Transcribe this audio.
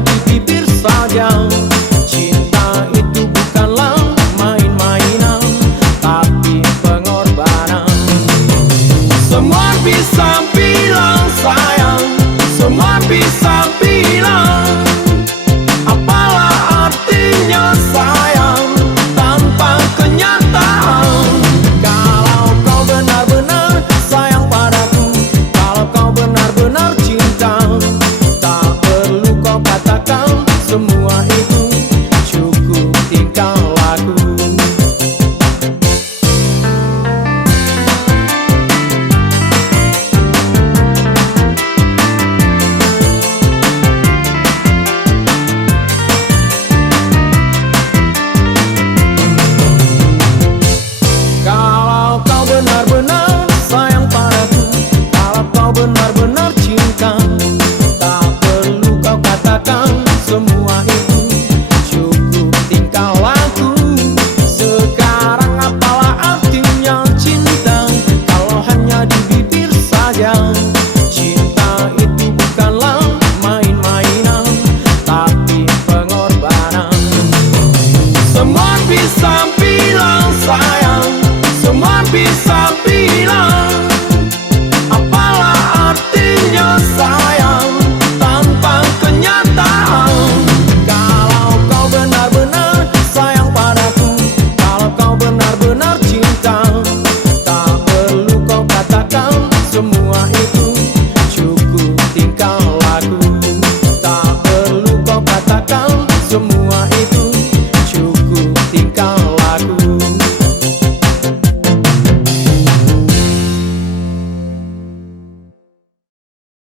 hanya di bibir saja. Cinta itu bukanlah main-mainan, tapi pengorbanan. Semua bisa bilang sayang, semua bisa bilang, apalah artinya sayang tanpa kenyataan. Kalau kau benar-benar sayang padaku, kalau kau benar-benar cinta, tak perlu kau katakan semua